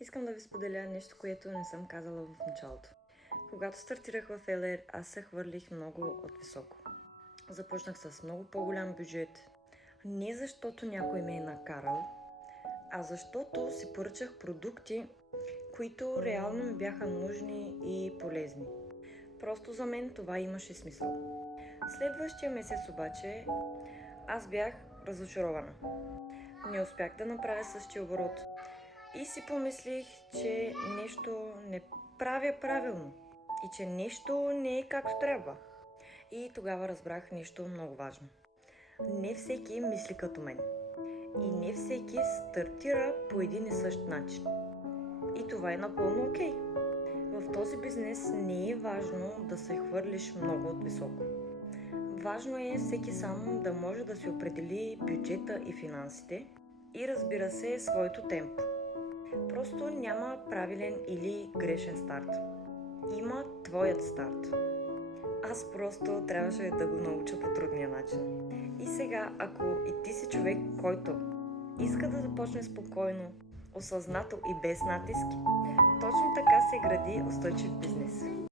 Искам да ви споделя нещо, което не съм казала в началото. Когато стартирах в LR, аз се хвърлих много от високо. Започнах с много по-голям бюджет. Не защото някой ме е накарал, а защото си поръчах продукти, които реално ми бяха нужни и полезни. Просто за мен това имаше смисъл. Следващия месец обаче аз бях разочарована. Не успях да направя същия оборот. И си помислих, че нещо не правя правилно и че нещо не е както трябва. И тогава разбрах нещо много важно. Не всеки мисли като мен. И не всеки стартира по един и същ начин. И това е напълно окей. В този бизнес не е важно да се хвърлиш много от високо. Важно е всеки сам да може да си определи бюджета и финансите и разбира се своето темпо. Просто няма правилен или грешен старт. Има твоят старт. Аз просто трябваше да го науча по трудния начин. И сега, ако и ти си човек, който иска да започне спокойно, осъзнато и без натиск, точно така се гради устойчив бизнес.